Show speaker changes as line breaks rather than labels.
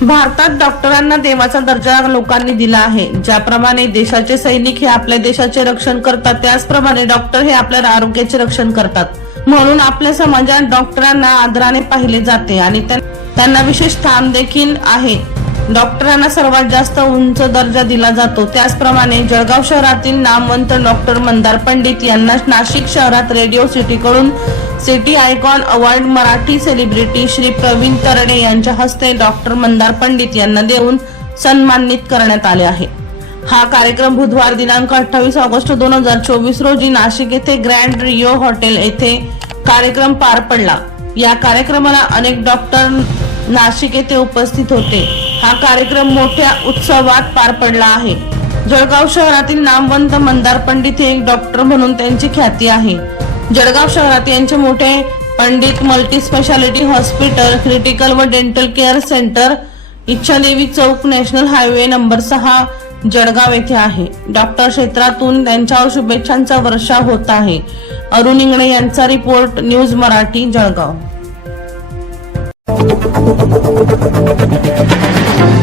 भारतात डॉक्टरांना देवाचा दर्जा लोकांनी दिला आहे. ज्याप्रमाणे देशाचे सैनिक हे आपल्या देशाचे रक्षण करतात त्याचप्रमाणे डॉक्टर हे आपल्या आरोग्याचे रक्षण करतात. म्हणून आपल्या समाजात डॉक्टरांना आदराने पाहिले जाते आणि त्यांना विशेष स्थान देखील आहे. डॉक्टरांना सर्वात जास्त उंच दर्जा दिला जातो. त्याचप्रमाणे जळगाव शहरातील नामवंत डॉक्टर मंदार पंडित यांना नाशिक शहरात रेडिओ सिटी कडून city icon award Marathi celebrity Shri Praveen Tarane यांच्या हस्ते डॉक्टर मंदार पंडित यांना देऊन सन्मानित करण्यात आले आहे. हा कार्यक्रम बुधवार दिनांक अठ्ठावीस ऑगस्ट दोन हजार चोवीस रोजी नाशिक येथे ग्रँड रिओ हॉटेल येथे कार्यक्रम पार पडला. या कार्यक्रमाला अनेक डॉक्टर नाशिक येथे उपस्थित होते. हा कार्यक्रम मोठ्या उत्सवात पार पडला आहे. जळगाव शहरातील नामवंत मंदार पंडित हे एक डॉक्टर म्हणून त्यांची ख्याती आहे. जळगाव शहरात यांचे मोठे Pandit multi speciality hospital critical व dental care centre Ichchhadevi Chowk national highway number सहा जळगाव येथे आहे. डॉक्टर क्षेत्रातून त्यांच्यावर शुभेच्छांचा वर्षा होत आहे. अरुण इंगणे यांचा रिपोर्ट न्यूज मराठी जळगाव. はあ。